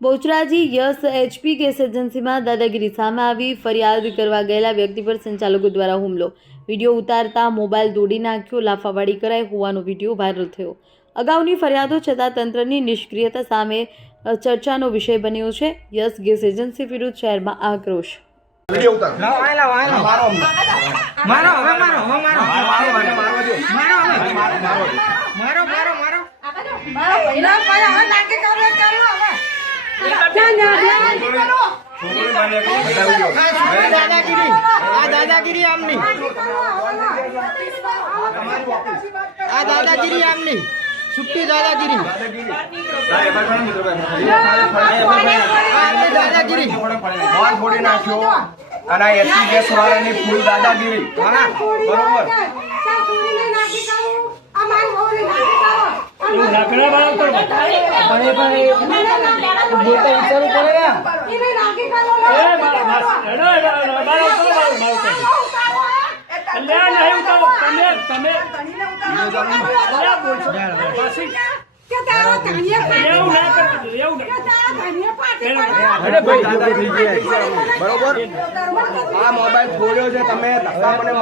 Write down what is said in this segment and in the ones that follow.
Bahucharaji yes HP gas એજન્સીમાં દાદાગીરી સામે આવી। ફરિયાદ કરવા ગયેલા વ્યક્તિ પર સંચાલકો દ્વારા હુમલો। વિડીયો ઉતારતા મોબાઈલ તોડી નાખ્યો, લાફાવાડી કરાઈ હોવાનો વિડીયો વાયરલ થયો। અગાઉની ફરિયાદો છતાં તંત્રની નિષ્ક્રિયતા સામે ચર્ચાનો વિષય બન્યો છે। યસ ગેસ એજન્સી વિરુદ્ધ શહેરમાં આક્રોશ। વિડિયો ઉતાર દાદાગીરી આમની છુટ્ટી દાદાગીરી મોર ફોડી નાખ્યો અને એસી ગેસ વાળાની ફૂલ દાદાગીરી બરોબર બરોબર આ મોબાઈલ ફોડ્યો છે તમે ધક્કા મને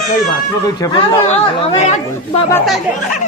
કઈ વાતનું કઈ